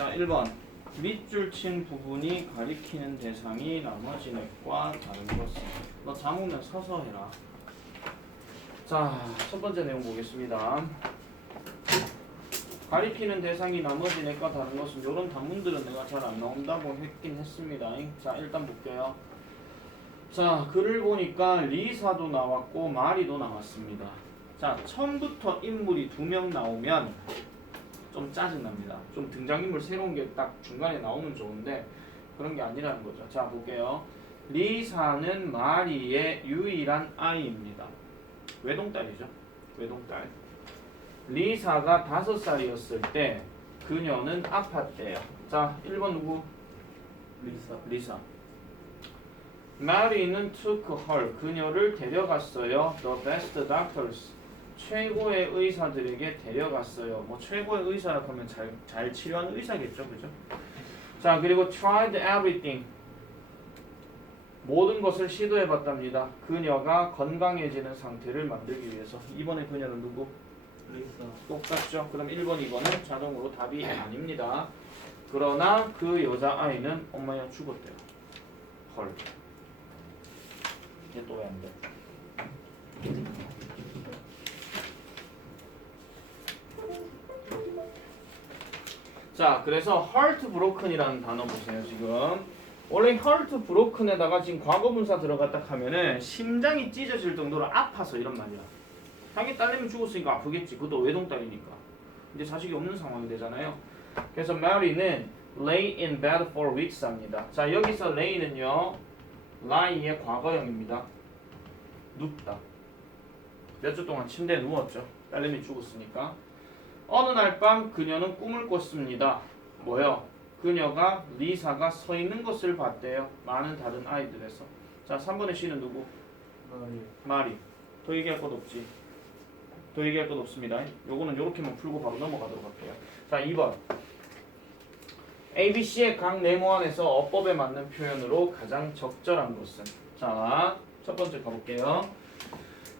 자, 1번. 밑줄 친 부분이 가리키는 대상이 나머지 넷과 다른 것은. 너 자문면 서서 해라. 자, 첫 번째 내용 보겠습니다. 가리키는 대상이 나머지 넷과 다른 것은 이런 단문들은 내가 잘 안 나온다고 했긴 했습니다. 자, 일단 볼게요. 자, 글을 보니까 리사도 나왔고 마리도 나왔습니다. 자, 처음부터 인물이 2명 나오면 좀 짜증납니다. 좀 등장인물 새로운 게 딱 중간에 나오면 좋은데 그런 게 아니라는 거죠. 자, 볼게요. 리사는 마리의 유일한 아이입니다. 외동딸이죠. 외동딸. 리사가 5살이었을 때 그녀는 아팠대요. 자, 1번 누구? 리사. 마리는 took her. 그녀를 데려갔어요. The best doctors. 최고의 의사들에게 데려갔어요. 뭐 최고의 의사라고 하면 잘 치료하는 의사겠죠, 그죠? 자, 그리고 tried everything. 모든 것을 시도해봤답니다. 그녀가 건강해지는 상태를 만들기 위해서. 이번에 그녀는 누구? 리사. 똑같죠? 그럼 1번, 2번은 자동으로 답이 아닙니다. 그러나 그 여자아이는 엄마야 죽었대요. 헐. 이게 또 왜 안 돼? 자, 그래서 heart broken이라는 단어 보세요. 지금 원래 heart broken에다가 지금 과거분사 들어갔다 하면은 심장이 찢어질 정도로 아파서 이런 말이야. 자기 딸내미 죽었으니까 아프겠지. 그것도 외동딸이니까. 이제 자식이 없는 상황이 되잖아요. 그래서 Mary는 lay in bed for weeks 합니다. 자, 여기서 lay는요 lie의 과거형입니다. 눕다. 몇 주 동안 침대에 누웠죠. 딸내미 죽었으니까. 어느 날 밤 그녀는 꿈을 꿨습니다. 뭐요? 그녀가 리사가 서 있는 것을 봤대요. 많은 다른 아이들에서. 자, 3번의 C는 누구? 마리. 더 얘기할 것 없지. 더 얘기할 것 없습니다. 요거는 요렇게만 풀고 바로 넘어가도록 할게요. 자, 2번. ABC의 각 네모 안에서 어법에 맞는 표현으로 가장 적절한 것은? 자, 첫 번째 가볼게요.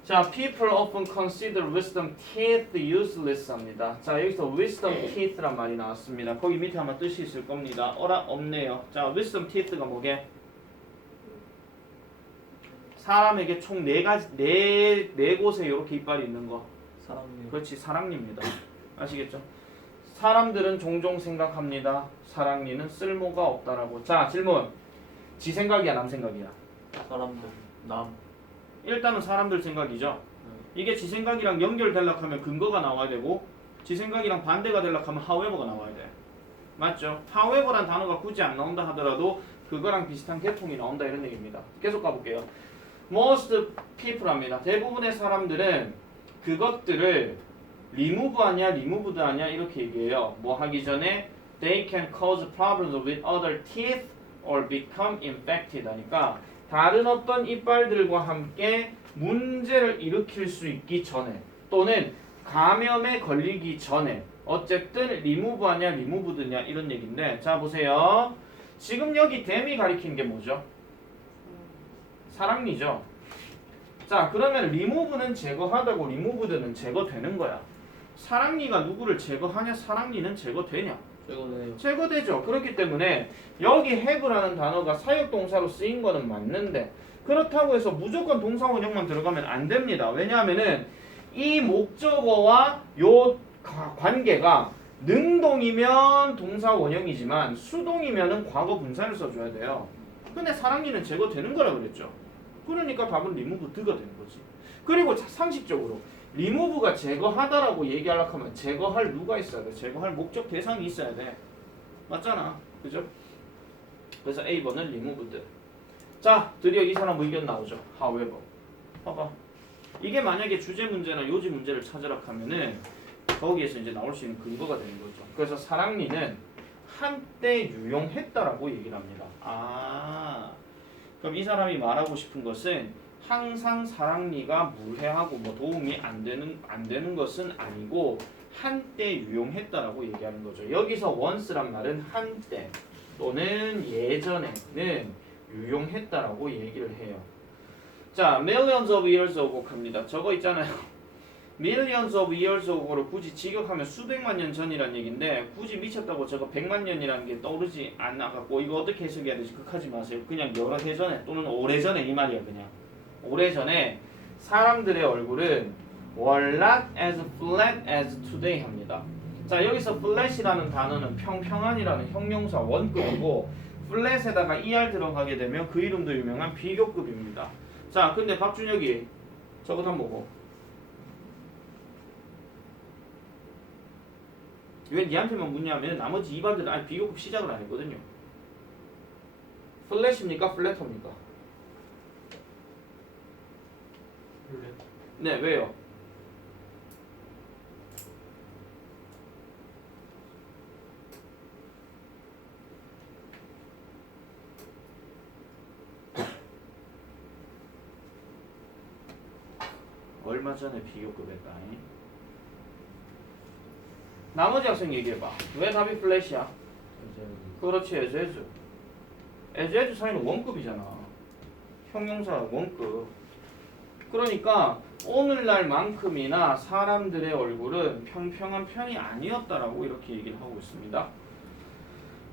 자, people often consider wisdom teeth useless 합니다. 자, 여기서 wisdom teeth란 말이 나왔습니다. 거기 밑에 아마 뜻이 있을 겁니다. 어라? 없네요. 자, wisdom teeth가 뭐게? 사람에게 총 네 곳에 이렇게 이빨이 있는 거. 사랑니. 그렇지, 사랑니입니다. 아시겠죠? 사람들은 종종 생각합니다. 사랑니는 쓸모가 없다라고. 자, 질문. 지 생각이야, 남 생각이야? 사람들. 남. 일단은 사람들 생각이죠. 이게 지 생각이랑 연결되려고 하면 근거가 나와야 되고 지 생각이랑 반대가 되려고 하면 however가 나와야 돼. 맞죠? however란 단어가 굳이 안 나온다 하더라도 그거랑 비슷한 계통이 나온다 이런 얘기입니다. 계속 가볼게요. Most people 합니다. 대부분의 사람들은 그것들을 remove 하냐 removed 하냐 이렇게 얘기해요. 뭐 하기 전에 they can cause problems with other teeth or become infected 하니까 다른 어떤 이빨들과 함께 문제를 일으킬 수 있기 전에 또는 감염에 걸리기 전에 어쨌든 remove 하냐 removed냐 이런 얘기인데 자 보세요. 지금 여기 댐이 가리키는 게 뭐죠? 사랑니죠. 자, 그러면 remove는 제거하다고 removed는 제거되는 거야. 사랑니가 누구를 제거하냐 사랑니는 제거되냐? 최고네요. 제거되죠. 그렇기 때문에 여기 have라는 단어가 사역동사로 쓰인 거는 맞는데 그렇다고 해서 무조건 동사원형만 들어가면 안 됩니다. 왜냐하면은 이 목적어와 요 관계가 능동이면 동사원형이지만 수동이면은 과거 분사를 써줘야 돼요. 근데 사랑니는 제거되는 거라 그랬죠. 그러니까 답은 removed가 되는 거지. 그리고 상식적으로 remove가 제거하다라고 얘기하려고 하면 제거할 누가 있어야 돼. 제거할 목적 대상이 있어야 돼. 맞잖아. 그죠? 그래서 A번은 removed. 자, 드디어 이 사람 의견 나오죠. however. 봐봐. 이게 만약에 주제 문제나 요지 문제를 찾으라 하면은 거기에서 이제 나올 수 있는 근거가 되는 거죠. 그래서 사랑니는 한때 유용했다라고 얘기를 합니다. 아, 그럼 이 사람이 말하고 싶은 것은 항상 사랑니가 무해하고 뭐 도움이 안 되는 것은 아니고 한때 유용했다라고 얘기하는 거죠. 여기서 once란 말은 한때 또는 예전에는 유용했다라고 얘기를 해요. 자, millions of years ago 합니다. 저거 있잖아요. millions of years ago를 굳이 직역하면 수백만 년 전이란 얘기인데 굳이 미쳤다고 저거 100만 년이라는 게 떠오르지 않아갖고 이거 어떻게 해석해야 되지 극하지 마세요. 그냥 여러 해 전에 또는 오래전에 이 말이야. 그냥 오래전에 사람들의 얼굴은 were not as flat as today 합니다. 자 여기서 flat이라는 단어는 평평한이라는 형용사 원급이고 flat에다가 er 들어가게 되면 그 이름도 유명한 비교급입니다. 자 근데 박준혁이 저것 한번 보고 왜 니한테만 묻냐면 나머지 이반들은 아예 비교급 시작을 안 했거든요. 플랫입니까? 플래터입니까? 플랫. 네 왜요? 얼마 전에 비교급 했다. 나머지 학생 얘기해봐. 왜 답이 플랫이야? 그렇지, 에즈에즈. 에즈에즈 사이는 원급이잖아. 형용사 원급. 그러니까 오늘날만큼이나 사람들의 얼굴은 평평한 편이 아니었다라고 이렇게 얘기를 하고 있습니다.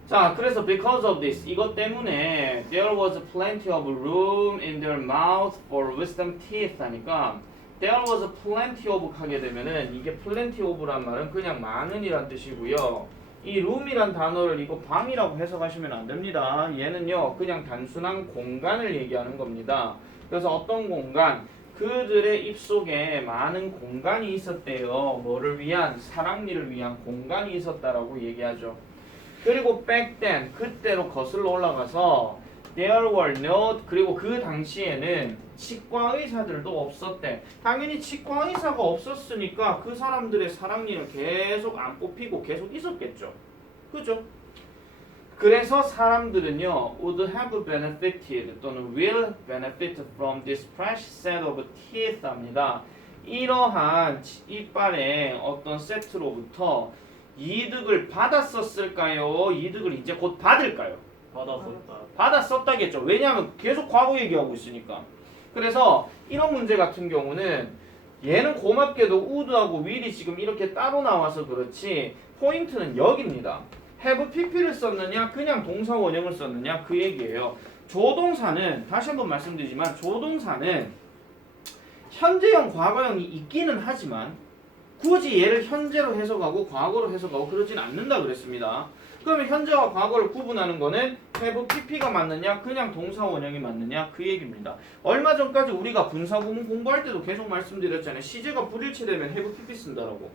자, 그래서 because of this, 이것 때문에 there was plenty of room in their mouth for wisdom teeth 하니까 there was plenty of 하게 되면은 이게 plenty of란 말은 그냥 많은이란 뜻이고요. 이 room이란 단어를 이거 방이라고 해석하시면 안 됩니다. 얘는요 그냥 단순한 공간을 얘기하는 겁니다. 그래서 어떤 공간? 그들의 입속에 많은 공간이 있었대요. 뭐를 위한? 사랑니를 위한 공간이 있었다라고 얘기하죠. 그리고 back then, 그때로 거슬러 올라가서 there were no, 그리고 그 당시에는 치과 의사들도 없었대. 당연히 치과 의사가 없었으니까 그 사람들의 사랑니는 계속 안 뽑히고 계속 있었겠죠. 그죠? 그래서 사람들은요 would have benefited 또는 will benefit from this fresh set of teeth 합니다. 이러한 이빨의 어떤 세트로부터 이득을 받았었을까요? 이득을 이제 곧 받을까요? 받았었다. 받았었다겠죠. 왜냐하면 계속 과거 얘기하고 있으니까. 그래서 이런 문제 같은 경우는 얘는 고맙게도 would하고 will이 지금 이렇게 따로 나와서 그렇지 포인트는 여기입니다. have pp를 썼느냐 그냥 동사 원형을 썼느냐 그 얘기예요. 조동사는 다시 한번 말씀드리지만 조동사는 현재형 과거형이 있기는 하지만 굳이 얘를 현재로 해석하고 과거로 해석하고 그러진 않는다 그랬습니다. 그러면 현재와 과거를 구분하는 거는 have pp가 맞느냐 그냥 동사 원형이 맞느냐 그 얘기입니다. 얼마 전까지 우리가 분사 구문 공부할 때도 계속 말씀드렸잖아요. 시제가 불일치되면 have pp 쓴다라고.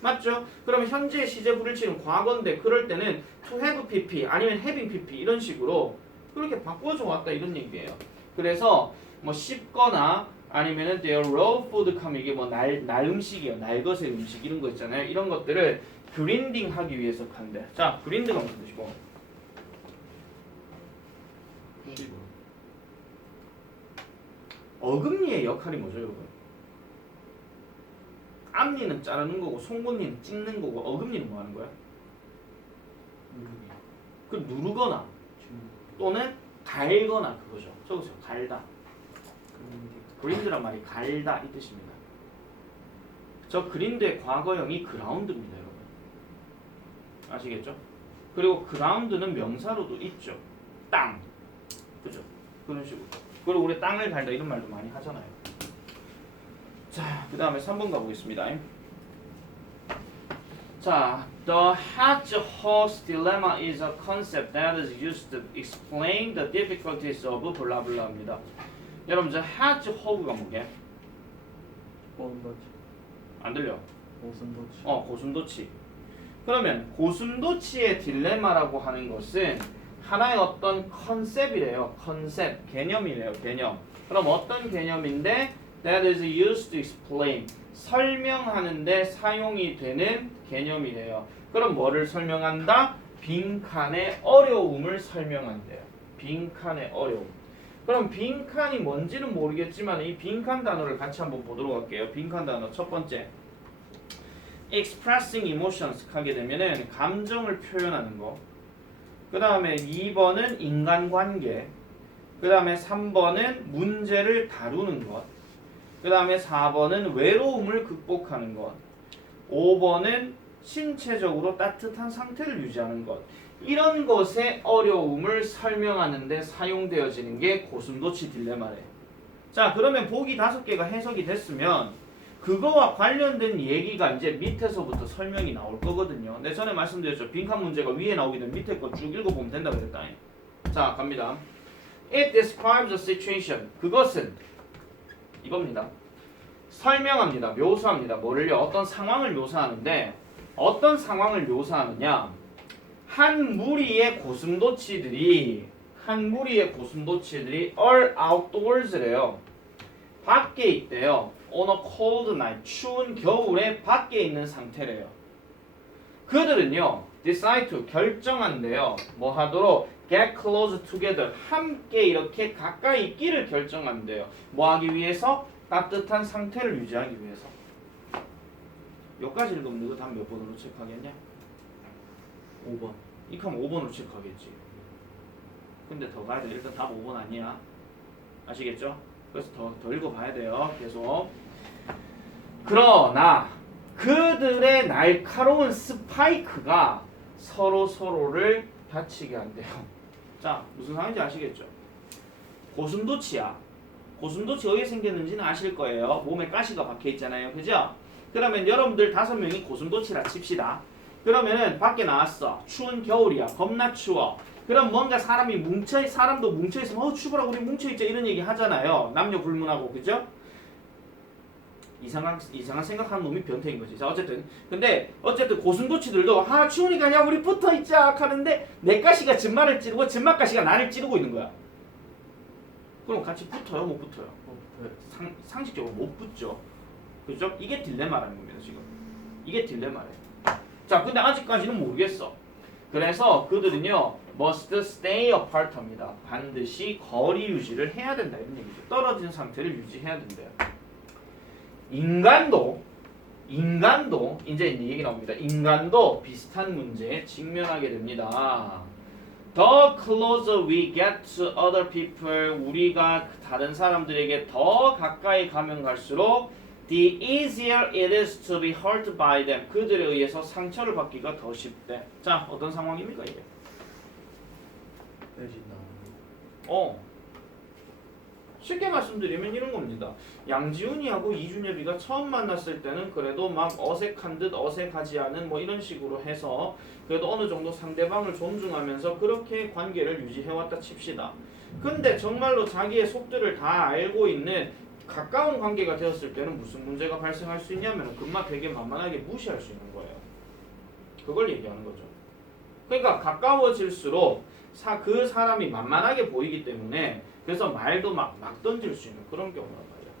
맞죠? 그러면 현재 시제 불일치는 과거인데 그럴 때는 to have pp 아니면 having pp 이런 식으로 그렇게 바꿔줘 왔다 이런 얘기예요. 그래서 뭐 씹거나 아니면은 their raw food 하면 이게 뭐 날 음식이요. 날것의 음식 이런 거 있잖아요. 이런 것들을 그린딩 하기 위해서 한대. 자, 그린딩 한번 보시고. 어금니의 역할이 뭐죠, 여러분? 앞니는 자르는 거고 송곳니는 찍는 거고 어금니는 뭐 하는 거야? 그 누르거나 또는 갈거나 그거죠. 적으세요. 갈다. 그린드란 말이 갈다 이 뜻입니다. 저 그린드의 과거형이 그라운드입니다, 여러분. 아시겠죠? 그리고 그라운드는 명사로도 있죠. 땅. 그죠? 그런 식으로. 그리고 우리 땅을 갈다 이런 말도 많이 하잖아요. 자, 그 다음에 3번 가보겠습니다. 자, the hedgehog's dilemma is a concept that is used to explain the difficulties of blah blah입니다. 여러분, 저 hedgehog가 뭐게? 고슴도치. 안 들려? 고슴도치. 고슴도치. 그러면 고슴도치의 딜레마라고 하는 것은 하나의 어떤 컨셉이래요. 컨셉, 개념이래요. 개념. 그럼 어떤 개념인데 that is used to explain 설명하는데 사용이 되는 개념이래요. 그럼 뭐를 설명한다? 빈칸의 어려움을 설명한대요. 빈칸의 어려움. 그럼 빈칸이 뭔지는 모르겠지만 이 빈칸 단어를 같이 한번 보도록 할게요. 빈칸 단어 첫 번째 expressing emotions 하게 되면은 감정을 표현하는 거. 그 다음에 2번은 인간관계. 그 다음에 3번은 문제를 다루는 것. 그 다음에 4번은 외로움을 극복하는 것. 5번은 신체적으로 따뜻한 상태를 유지하는 것. 이런 것의 어려움을 설명하는 데 사용되어지는 게 고슴도치 딜레마래. 자, 그러면 보기 5개가 해석이 됐으면 그거와 관련된 얘기가 이제 밑에서부터 설명이 나올 거거든요. 근데 전에 말씀드렸죠. 빈칸 문제가 위에 나오기 때문에 밑에 거 쭉 읽어보면 된다고 그랬다. 자, 갑니다. It describes a situation. 그것은 이겁니다. 설명합니다. 묘사합니다. 뭐를요? 어떤 상황을 묘사하는데 어떤 상황을 묘사하느냐? 한 무리의 고슴도치들이 all outdoors래요. 밖에 있대요. On a cold night. 추운 겨울에 밖에 있는 상태래요. 그들은요. decide to 결정한대요. 뭐 하도록 get close together. 함께 이렇게 가까이 있기를 결정한대요. 뭐 하기 위해서? 따뜻한 상태를 유지하기 위해서. 여기까지 읽으면 이거 다음 몇 번으로 체크하겠냐? 5번. 이거 하면 5번으로 체크하겠지. 근데 더 가야 돼. 일단 답 5번 아니야. 아시겠죠? 그래서 더 읽어봐야 돼요. 계속. 그러나 그들의 날카로운 스파이크가 서로를 다치게 한대요. 자, 무슨 상황인지 아시겠죠? 고슴도치야. 고슴도치 어디에 생겼는지는 아실 거예요. 몸에 가시가 박혀 있잖아요. 그죠? 그러면 여러분들 5명이 고슴도치라 칩시다. 그러면은 밖에 나왔어. 추운 겨울이야. 겁나 추워. 그럼 뭔가 사람도 뭉쳐있으면 추워라 우리 뭉쳐있자 이런 얘기 하잖아요. 남녀 불문하고. 그죠? 이상한 생각하는 놈이 변태인 거지. 자, 어쨌든 고슴도치들도 추우니까 야 우리 붙어있자 하는데 내 가시가 즙마를 찌르고 즙마 가시가 나를 찌르고 있는 거야. 그럼 같이 붙어요? 못 붙어요? 상식적으로 못 붙죠. 그죠? 이게 딜레마라는 겁니다. 지금 이게 딜레마래. 자, 근데 아직까지는 모르겠어. 그래서 그들은요 must stay apart 합니다. 반드시 거리 유지를 해야 된다 이런 얘기죠. 떨어진 상태를 유지해야 된대요. 인간도 이제 얘기 나옵니다. 인간도 비슷한 문제에 직면하게 됩니다. The closer we get to other people, 우리가 다른 사람들에게 더 가까이 가면 갈수록 the easier it is to be hurt by them. 그들에 의해서 상처를 받기가 더 쉽대. 자, 어떤 상황입니까 이게? 쉽게 말씀드리면 이런 겁니다. 양지훈이하고 이준엽이가 처음 만났을 때는 그래도 막 어색한 듯 어색하지 않은 뭐 이런 식으로 해서 그래도 어느 정도 상대방을 존중하면서 그렇게 관계를 유지해왔다 칩시다. 근데 정말로 자기의 속들을 다 알고 있는 가까운 관계가 되었을 때는 무슨 문제가 발생할 수 있냐면 금방 되게 만만하게 무시할 수 있는 거예요. 그걸 얘기하는 거죠. 그러니까 가까워질수록 그 사람이 만만하게 보이기 때문에 그래서 말도 막 던질 수 있는 그런 경우란 말이야.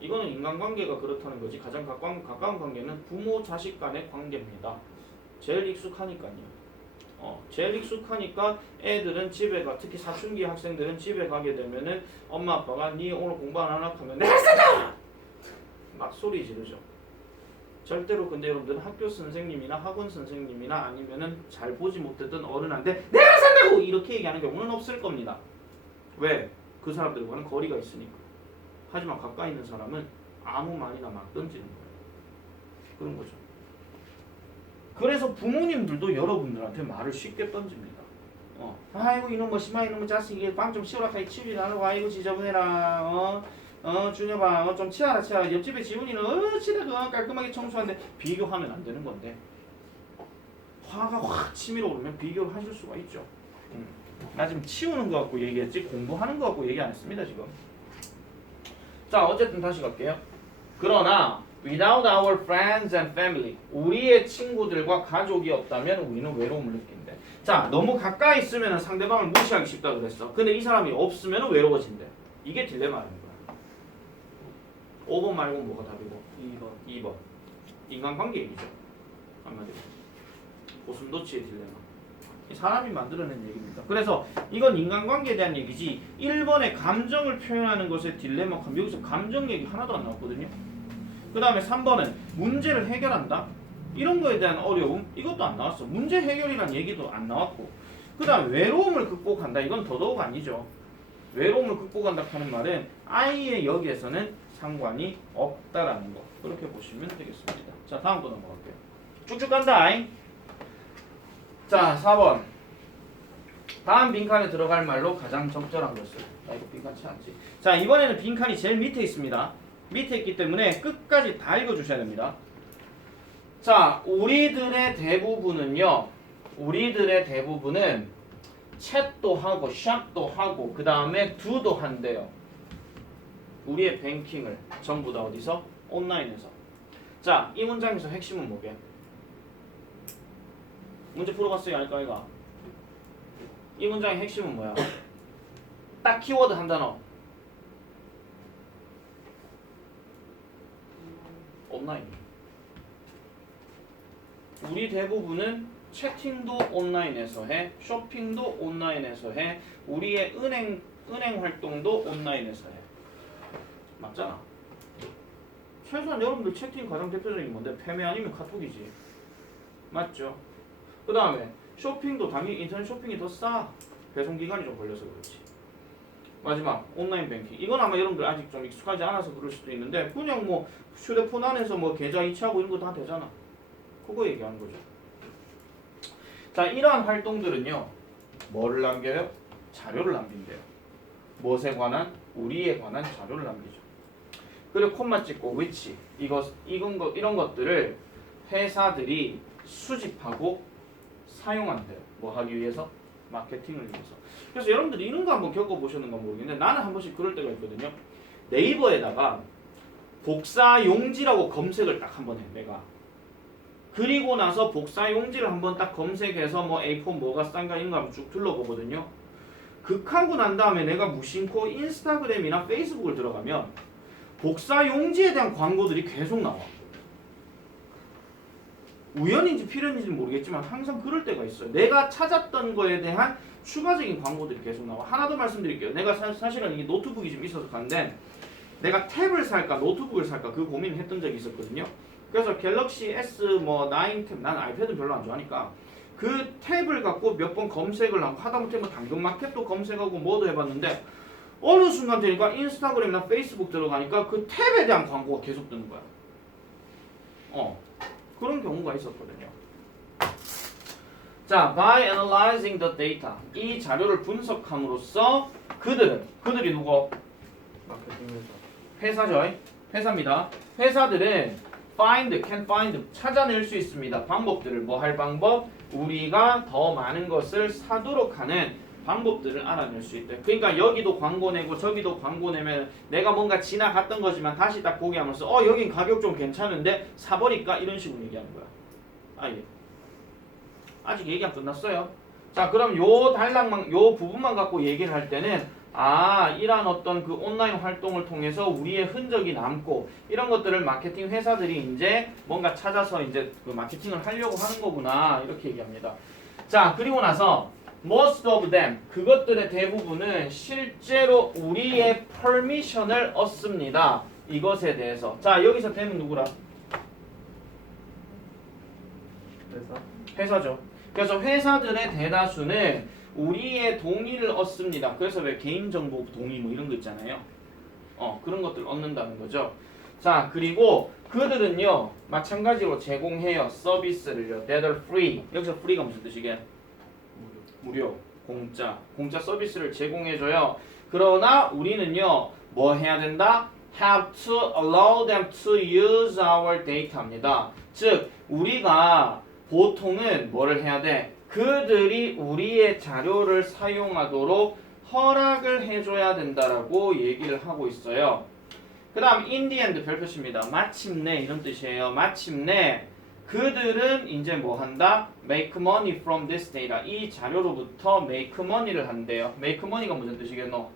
이거는 인간관계가 그렇다는 거지. 가장 가까운 관계는 부모 자식 간의 관계입니다. 제일 익숙하니까요. 제일 익숙하니까 애들은 집에 특히 사춘기 학생들은 집에 가게 되면은 엄마 아빠가 니 오늘 공부 안 하나 하면 내가 산다! 막 소리 지르죠. 절대로 근데 여러분들은 학교 선생님이나 학원 선생님이나 아니면은 잘 보지 못했던 어른한테 내가 산다고 이렇게 얘기하는 경우는 없을 겁니다. 왜? 그 사람들과는 거리가 있으니까. 하지만 가까이 있는 사람은 아무 말이나 막 던지는 거예요. 그런 거죠. 그래서 부모님들도 여러분들한테 말을 쉽게 던집니다. 아이고 이놈 뭐 심하 이놈의 자식이 빵 좀 치우라 카이 치우라고 아이고 지저분해라. 준혁아 좀 치워라 옆집에 지훈이는 치다가 깔끔하게 청소하는데 비교하면 안 되는 건데 화가 확 치밀어 오르면 비교를 하실 수가 있죠. 나 지금 치우는 거 갖고 얘기했지 공부하는 거 갖고 얘기 안 했습니다 지금. 자, 어쨌든 다시 갈게요. 그러나 without our friends and family, 우리의 친구들과 가족이 없다면 우리는 외로움을 느낀대. 자, 너무 가까이 있으면 상대방을 무시하기 쉽다 그랬어. 근데 이 사람이 없으면 외로워진대. 이게 딜레마라는 거야. 5번 말고 뭐가 답이고? 2번. 인간관계 얘기죠. 한마디로. 고슴도치의 딜레마. 사람이 만들어낸 얘기입니다. 그래서 이건 인간관계에 대한 얘기지 1번의 감정을 표현하는 것의 딜레마 하면 여기서 감정 얘기 하나도 안 나왔거든요. 그 다음에 3번은 문제를 해결한다. 이런 거에 대한 어려움 이것도 안 나왔어. 문제 해결이란 얘기도 안 나왔고 그 다음에 외로움을 극복한다. 이건 더더욱 아니죠. 외로움을 극복한다 하는 말은 아예 여기에서는 상관이 없다라는 거. 그렇게 보시면 되겠습니다. 자, 다음 거 넘어갈게요. 쭉쭉 간다. 자, 4번. 다음 빈칸에 들어갈 말로 가장 적절한 것을. 이거 빈칸치 않지. 자, 이번에는 빈칸이 제일 밑에 있습니다. 밑에 있기 때문에 끝까지 다 읽어주셔야 됩니다. 자, 우리들의 대부분은 챗도 하고 샵도 하고 그 다음에 do도 한대요. 우리의 뱅킹을 전부 다 어디서? 온라인에서. 자, 이 문장에서 핵심은 뭐게? 문제 풀어봤어요? 아닐까 이거? 이 문장의 핵심은 뭐야? 딱 키워드 한 단어. 온라인. 우리 대부분은 채팅도 온라인에서 해, 쇼핑도 온라인에서 해, 우리의 은행 활동도 온라인에서 해. 맞잖아. 최소한 여러분들 채팅 가장 대표적인 건데 패매 아니면 카톡이지. 맞죠? 그 다음에 쇼핑도 당연히 인터넷 쇼핑이 더 싸. 배송 기간이 좀 걸려서 그렇지. 마지막 온라인 뱅킹. 이건 아마 여러분들 아직 좀 익숙하지 않아서 그럴 수도 있는데 그냥 뭐 휴대폰 안에서 뭐 계좌 이체하고 이런 거 다 되잖아. 그거 얘기하는 거죠. 자, 이러한 활동들은요. 뭐를 남겨요? 자료를 남긴대요. 무엇에 관한? 우리에 관한 자료를 남기죠. 그리고 콤마 찍고 which 이런 것들을 회사들이 수집하고 사용한대요. 뭐 하기 위해서? 마케팅을 위해서. 그래서 여러분들이 이런 거 한번 겪어보셨는가 모르겠는데 나는 한 번씩 그럴 때가 있거든요. 네이버에다가 복사용지라고 검색을 딱 한번 해 내가. 그리고 나서 복사용지를 한번 딱 검색해서 뭐 A4 뭐가 싼가 이런 거 한번 쭉 둘러보거든요. 극하고 난 다음에 내가 무심코 인스타그램이나 페이스북을 들어가면 복사용지에 대한 광고들이 계속 나와. 우연인지 필연인지 모르겠지만 항상 그럴 때가 있어요. 내가 찾았던 거에 대한 추가적인 광고들이 계속 나와. 하나 더 말씀드릴게요. 내가 사실은 이게 노트북이 좀 있어서 간데 내가 탭을 살까 노트북을 살까 그 고민을 했던 적이 있었거든요. 그래서 갤럭시 S 뭐 9 탭, 난 아이패드 별로 안 좋아하니까 그 탭을 갖고 몇 번 검색을 하고 하다못해 뭐 당근마켓도 검색하고 뭐도 해봤는데 어느 순간 되니까 인스타그램이나 페이스북 들어가니까 그 탭에 대한 광고가 계속 뜨는 거야. 그런 경우가 있었거든요. 자, by analyzing the data. 이 자료를 분석함으로써 그들이 누구? 마케팅 회사죠. 회사입니다. 회사들은 can find 찾아낼 수 있습니다. 방법들을 뭐 할 방법? 우리가 더 많은 것을 사도록 하는 방법들을 알아낼 수 있대. 그러니까 여기도 광고 내고 저기도 광고 내면 내가 뭔가 지나갔던 거지만 다시 딱 보게 하면서 여긴 가격 좀 괜찮은데 사버릴까? 이런 식으로 얘기하는 거야. 예. 아직 얘기 안 끝났어요. 자, 그럼 요 부분만 갖고 얘기를 할 때는 이러한 어떤 그 온라인 활동을 통해서 우리의 흔적이 남고 이런 것들을 마케팅 회사들이 이제 뭔가 찾아서 이제 그 마케팅을 하려고 하는 거구나 이렇게 얘기합니다. 자, 그리고 나서 most of them 그것들의 대부분은 실제로 우리의 permission을 얻습니다. 이것에 대해서. 자, 여기서 them은 누구라? 회사죠. 그래서 회사들의 대다수는 우리의 동의를 얻습니다. 그래서 왜 개인정보 동의 뭐 이런 거 있잖아요. 그런 것들 얻는다는 거죠. 자, 그리고 그들은요 마찬가지로 제공해요 서비스를요. That are free. 여기서 free가 무슨 뜻이게? 무료, 공짜 서비스를 제공해줘요. 그러나 우리는요 뭐 해야 된다? Have to allow them to use our data입니다. 즉 우리가 보통은 뭐를 해야 돼? 그들이 우리의 자료를 사용하도록 허락을 해줘야 된다라고 얘기를 하고 있어요. 그 다음 in the end 별표입니다. 마침내 이런 뜻이에요. 마침내 그들은 이제 뭐 한다? make money from this data. 이 자료로부터 make money를 한대요. make money가 무슨 뜻이겠노?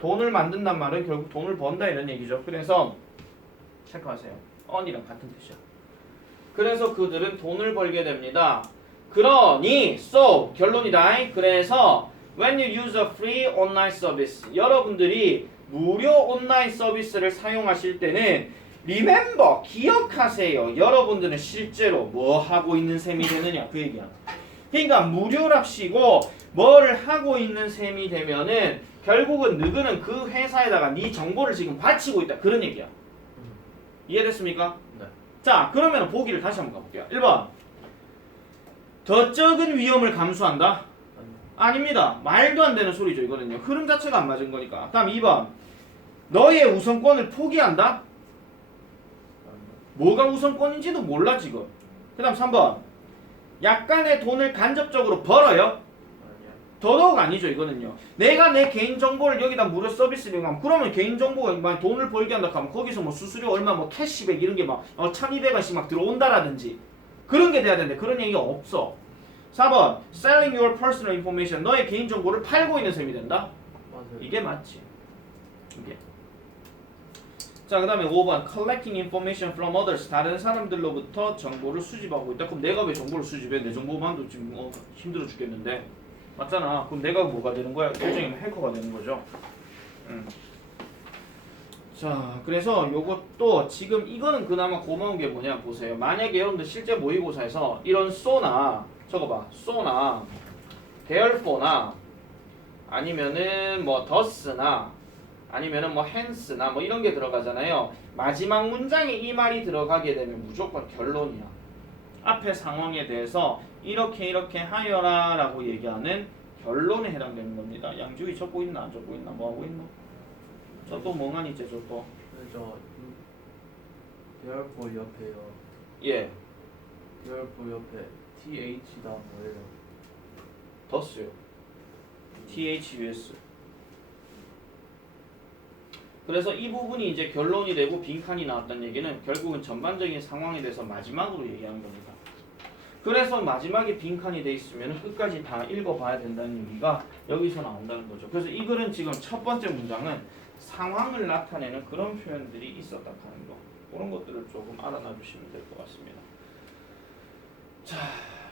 돈을 만든단 말은 결국 돈을 번다 이런 얘기죠. 그래서 체크하세요. earn이랑 같은 뜻이야. 그래서 그들은 돈을 벌게 됩니다. 그러니 so 결론이다. 그래서 when you use a free online service 여러분들이 무료 온라인 서비스를 사용하실 때는 remember 기억하세요. 여러분들은 실제로 뭐 하고 있는 셈이 되느냐 그 얘기야. 그러니까 무료랍시고 뭐를 하고 있는 셈이 되면은 결국은 너희는 그 회사에다가 네 정보를 지금 바치고 있다 그런 얘기야. 이해됐습니까? 네. 자 그러면 보기를 다시 한번 가볼게요. 1번 더 적은 위험을 감수한다? 아니요. 아닙니다. 말도 안 되는 소리죠 이거는요. 흐름 자체가 안 맞은 거니까. 다음 2번 너의 우선권을 포기한다? 아니요. 뭐가 우선권인지도 몰라 지금. 그 다음 3번 약간의 돈을 간접적으로 벌어요? 아니요. 더더욱 아니죠 이거는요. 내가 내 개인정보를 여기다 무료 서비스를 하면 그러면 개인정보가 만약 돈을 벌게 한다 하면 거기서 뭐 수수료 얼마 뭐 캐시백 이런 게막 1200원씩 막 들어온다라든지 그런 게 돼야 되는데 그런 얘기가 없어. 4번 selling your personal information 너의 개인정보를 팔고 있는 셈이 된다? 맞아요. 이게 맞지. 이게. 자, 그 다음에 5번 collecting information from others 다른 사람들로부터 정보를 수집하고 있다. 그럼 내가 왜 정보를 수집해? 내 정보만도 지금 힘들어 죽겠는데 맞잖아. 그럼 내가 뭐가 되는 거야? 일종의 해커가 되는 거죠. 자, 그래서 요것도 지금 이거는 그나마 고마운 게 뭐냐 보세요. 만약에 여러분들 실제 모의고사에서 이런 쏘나 적어봐. 쏘나 therefore 아니면은 뭐 thus나 아니면은 뭐 hence나 뭐 이런 게 들어가잖아요. 마지막 문장에 이 말이 들어가게 되면 무조건 결론이야. 앞에 상황에 대해서 이렇게 하여라 라고 얘기하는 결론에 해당되는 겁니다. 양주희 적고 있나 안 적고 있나 뭐 하고 있나? 저 또 멍하니 있지 저 또. 근데 저 therefore 옆에요. 예. therefore 옆에 th다 뭐예요? thus요. thus. 그래서 이 부분이 이제 결론이 되고 빈칸이 나왔다는 얘기는 결국은 전반적인 상황에 대해서 마지막으로 얘기하는 겁니다. 그래서 마지막에 빈칸이 돼 있으면 끝까지 다 읽어봐야 된다는 얘기가 여기서 나온다는 거죠. 그래서 이 글은 지금 첫 번째 문장은 상황을 나타내는 그런 표현들이 있었다 하는 거. 그런 것들을 조금 알아놔 주시면 될 것 같습니다. 자,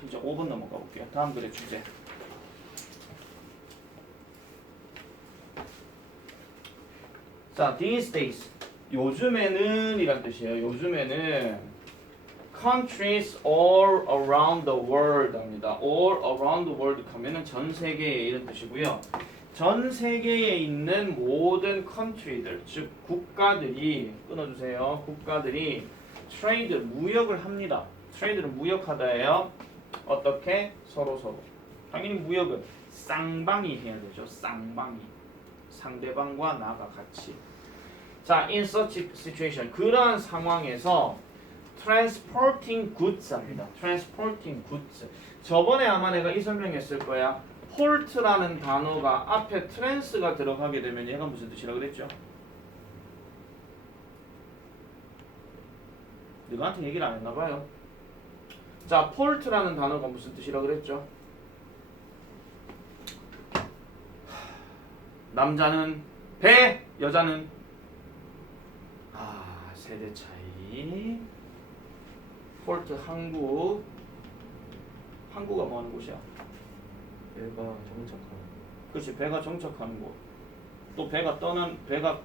이제 5번 넘어가 볼게요. 다음 글의 주제. 자, these days 요즘에는 이란 뜻이에요. 요즘에는 countries all around the world 합니다. all around the world 하면은 전 세계에 이런 뜻이고요. 전 세계에 있는 모든 country들 즉 국가들이 끊어주세요. 국가들이 trade 무역을 합니다. trade를 무역하다예요. 어떻게? 서로. 당연히 무역은 쌍방이 해야 되죠. 쌍방이. 상대방과 나가 같이. 자, in such situation 그러한 상황에서 transporting goods 합니다. transporting goods. 저번에 아마 내가 이 설명했을 거야. port라는 단어가 앞에 trans가 들어가게 되면 얘가 무슨 뜻이라고 그랬죠? 누구한테 얘기를 안 했나 봐요. 자, port라는 단어가 무슨 뜻이라고 그랬죠? 남자는 배, 여자는 세대 차이. 폴트 항구가 뭐 하는 곳이야? 얘가 정착하는. 그렇지, 배가 정착하는 곳. 또 배가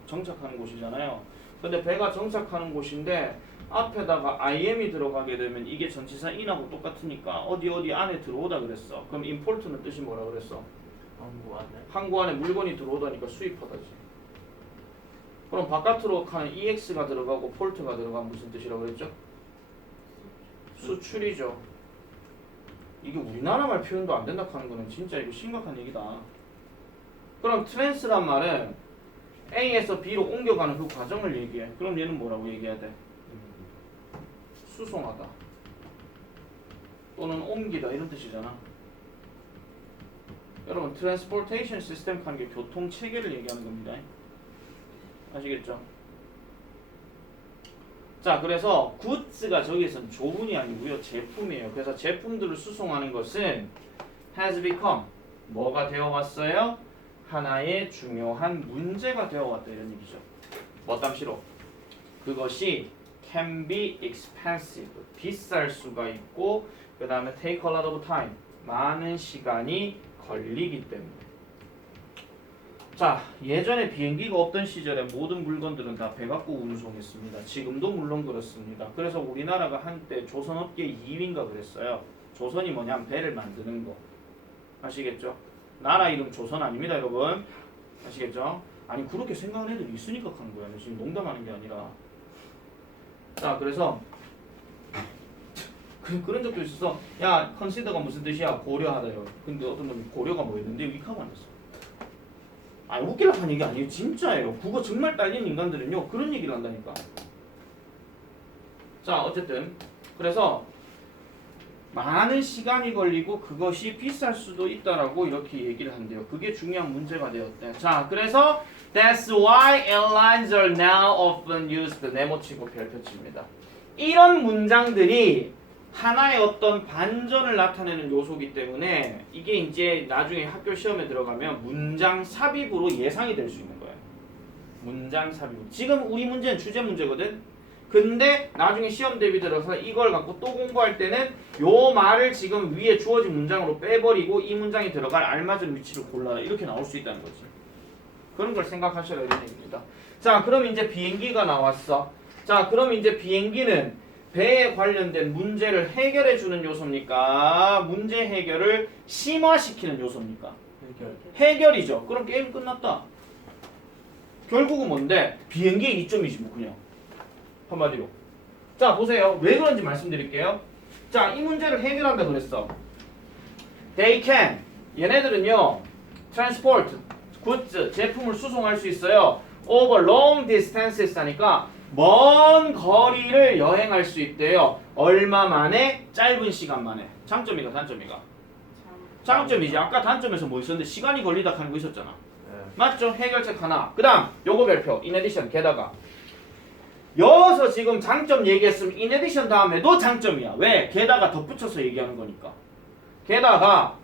정착하는 곳이잖아요. 근데 배가 정착하는 곳인데 앞에다가 IM이 들어가게 되면 이게 전치사 in하고 똑같으니까 어디 안에 들어오다 그랬어. 그럼 import는 뜻이 뭐라 그랬어? 항구 안에. 항구 안에 물건이 들어오다니까 수입하다지. 그럼 바깥으로 가는 EX가 들어가고 폴트가 들어가면 무슨 뜻이라고 그랬죠? 수출이죠. 이게 우리나라 말 표현도 안 된다 하는 거는 진짜 이거 심각한 얘기다. 그럼 트랜스란 말은 A에서 B로 옮겨가는 그 과정을 얘기해. 그럼 얘는 뭐라고 얘기해야 돼? 수송하다 또는 옮기다 이런 뜻이잖아. 여러분 트랜스포테이션 시스템 하는 게 교통 체계를 얘기하는 겁니다. 아시겠죠? 자, 그래서 goods가 저기에서는 조문이 아니고요. 제품이에요. 그래서 제품들을 수송하는 것은 has become 뭐가 되어 왔어요? 하나의 중요한 문제가 되어 왔다 이런 얘기죠. 뭐 땀시로? 그것이 can be expensive 비쌀 수가 있고 그 다음에 take a lot of time 많은 시간이 걸리기 때문에. 자, 예전에 비행기가 없던 시절에 모든 물건들은 다 배 갖고 운송했습니다. 지금도 물론 그렇습니다. 그래서 우리나라가 한때 조선업계 2위인가 그랬어요. 조선이 뭐냐면 배를 만드는 거. 아시겠죠? 나라 이름 조선 아닙니다, 여러분. 아시겠죠? 아니 그렇게 생각하는 애들이 있으니까 하는 거야. 지금 농담하는 게 아니라. 자 그래서 그런 적도 있어서 야 컨시더가 무슨 뜻이야? 고려하다요. 근데 어떤 놈이 고려가 뭐였는데 위카가 안 됐어. 아니 웃기려고 하는 얘기 아니에요. 진짜예요. 국어 정말 딸린 인간들은요 그런 얘기를 한다니까. 자 어쨌든 그래서 많은 시간이 걸리고 그것이 비쌀 수도 있다라고 이렇게 얘기를 한대요. 그게 중요한 문제가 되었대. 자 그래서 That's why airlines are now often used. 네모치고 별표치입니다. 이런 문장들이 하나의 어떤 반전을 나타내는 요소이기 때문에 이게 이제 나중에 학교 시험에 들어가면 문장 삽입으로 예상이 될 수 있는 거예요. 문장 삽입. 지금 우리 문제는 주제 문제거든. 근데 나중에 시험 대비 들어서 이걸 갖고 또 공부할 때는 요 말을 지금 위에 주어진 문장으로 빼버리고 이 문장이 들어갈 알맞은 위치를 골라라. 이렇게 나올 수 있다는 거지. 그런 걸 생각하셔라 이런 얘기입니다. 자 그럼 이제 비행기가 나왔어. 자 그럼 이제 비행기는 배에 관련된 문제를 해결해 주는 요소입니까? 문제 해결을 심화시키는 요소입니까? 해결이죠. 그럼 게임 끝났다. 결국은 뭔데? 비행기의 이점이지 뭐 그냥. 한마디로. 자 보세요. 왜 그런지 말씀드릴게요. 자 이 문제를 해결한다 그랬어. They can. 얘네들은요. transport, goods, 제품을 수송할 수 있어요. over long distances 하니까 먼 거리를 여행할 수 있대요. 얼마 만에? 짧은 시간 만에. 장점이가 단점이가? 장점이지. 아까 단점에서 뭐 있었는데 시간이 걸리다 하는 거 있었잖아. 네. 맞죠? 해결책 하나. 그 다음 요거 별표. in addition 게다가 여기서 지금 장점 얘기했으면 in addition 다음에도 장점이야. 왜? 게다가 덧붙여서 얘기하는 거니까. 게다가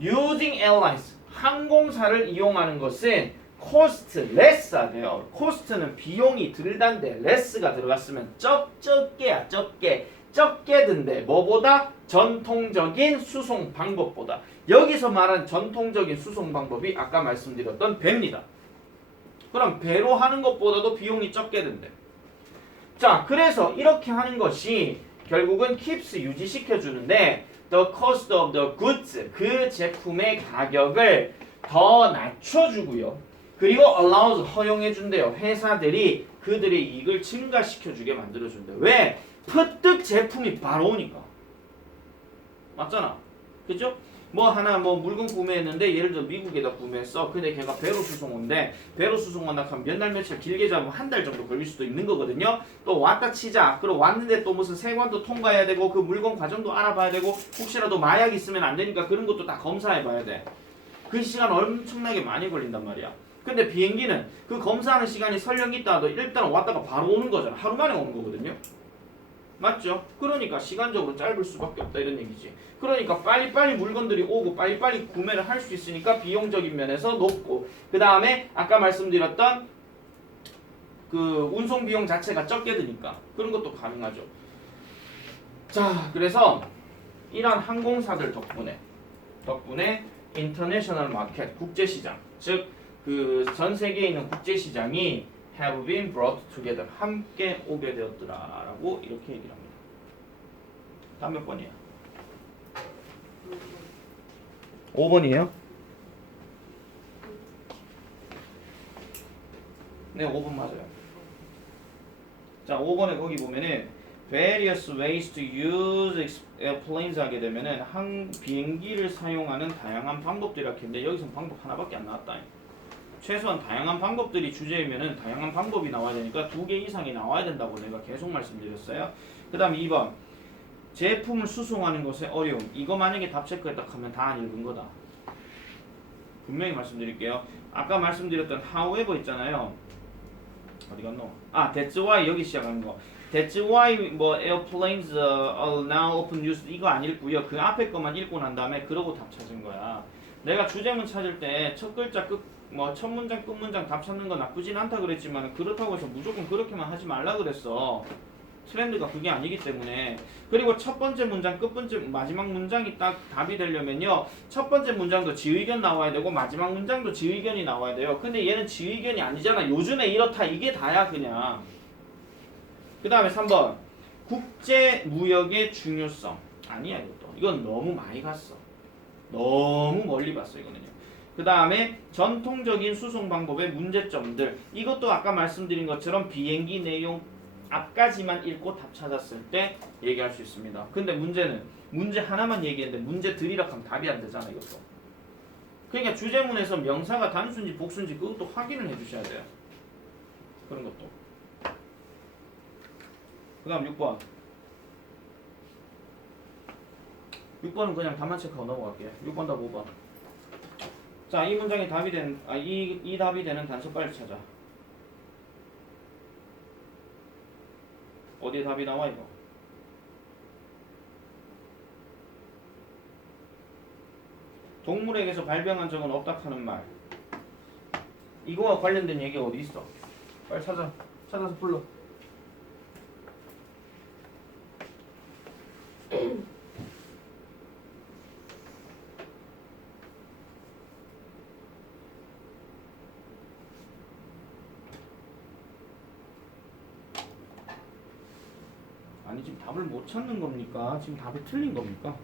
using airlines 항공사를 이용하는 것은 cost less가 돼요. cost는 비용이 들단데 less가 들어갔으면 적게야 적게 든대. 뭐보다? 전통적인 수송 방법보다. 여기서 말한 전통적인 수송 방법이 아까 말씀드렸던 배입니다. 그럼 배로 하는 것보다도 비용이 적게 든대. 자 그래서 이렇게 하는 것이 결국은 keeps 유지시켜 주는데 the cost of the goods 그 제품의 가격을 더 낮춰주고요. 그리고 allows 허용해 준대요. 회사들이 그들의 이익을 증가시켜 주게 만들어 준대요. 왜? 푸뜩 제품이 바로 오니까. 맞잖아. 그죠? 뭐 하나 뭐 물건 구매했는데 예를 들어 미국에다 구매했어. 근데 걔가 배로 수송 온대. 배로 수송 온다 하면 몇 날 며칠 길게 잡으면 한 달 정도 걸릴 수도 있는 거거든요. 또 왔다 치자. 그럼 왔는데 또 무슨 세관도 통과해야 되고 그 물건 과정도 알아봐야 되고 혹시라도 마약 있으면 안 되니까 그런 것도 다 검사해 봐야 돼. 그 시간 엄청나게 많이 걸린단 말이야. 근데 비행기는 그 검사하는 시간이 설령 있다도 일단 왔다가 바로 오는 거잖아. 하루 만에 오는 거거든요. 맞죠? 그러니까 시간적으로 짧을 수밖에 없다 이런 얘기지. 그러니까 빨리빨리 물건들이 오고 빨리빨리 구매를 할 수 있으니까 비용적인 면에서 높고 그 다음에 아까 말씀드렸던 그 운송 비용 자체가 적게 드니까 그런 것도 가능하죠. 자 그래서 이러한 항공사들 덕분에 인터내셔널 마켓 국제시장 즉 그 전 세계에 있는 국제시장이 have been brought together 함께 오게 되었더라라고 이렇게 얘기를 합니다. 다음 몇 번이에요? 5번이에요? 네 5번 맞아요. 자 5번에 거기 보면은 various ways to use airplanes 하게 되면은 비행기를 사용하는 다양한 방법들이 이렇게 있는데 여기서 방법 하나밖에 안 나왔다. 최소한 다양한 방법들이 주제이면은 다양한 방법이 나와야 되니까 2개 이상이 나와야 된다고 내가 계속 말씀드렸어요. 그 다음 2번 제품을 수송하는 것의 어려움. 이거 만약에 답 체크했다 하면 다 안 읽은 거다. 분명히 말씀드릴게요. 아까 말씀드렸던 however 있잖아요. 어디 갔노? 아 that's why 여기 시작하는 거. That's why 뭐 airplanes are now open use 이거 안 읽고요. 그 앞에 것만 읽고 난 다음에 그러고 답 찾은 거야. 내가 주제문 찾을 때 첫 글자 첫 문장 끝 문장 답 찾는 건 나쁘진 않다 그랬지만 그렇다고 해서 무조건 그렇게만 하지 말라 그랬어. 트렌드가 그게 아니기 때문에. 그리고 첫 번째 문장 마지막 문장이 딱 답이 되려면요 첫 번째 문장도 지의견 나와야 되고 마지막 문장도 지의견이 나와야 돼요. 근데 얘는 지의견이 아니잖아. 요즘에 이렇다 이게 다야 그냥. 그 다음에 3번 국제무역의 중요성. 아니야 이것도. 이건 너무 많이 갔어. 너무 멀리 봤어 이거는요. 그 다음에 전통적인 수송 방법의 문제점들. 이것도 아까 말씀드린 것처럼 비행기 내용 앞까지만 읽고 답 찾았을 때 얘기할 수 있습니다. 근데 문제는 문제 하나만 얘기했는데 문제들이라 하면 답이 안 되잖아 이것도. 그러니까 주제문에서 명사가 단수인지 복수인지 그것도 확인을 해주셔야 돼요. 그런 것도. 그 다음 6번. 6번은 그냥 답만 체크하고 넘어갈게요. 6번 답 5번. 자, 이 문장이 답이 된, 이 답이 되는 단서 빨리 찾아. 어디에 답이 나와 이거? 동물에게서 발병한 적은 없다 하는 말. 이거와 관련된 얘기가 어디 있어? 빨리 찾아. 찾아서 불러. 아니 지금 답을 못 찾는 겁니까? 지금 답이 틀린 겁니까?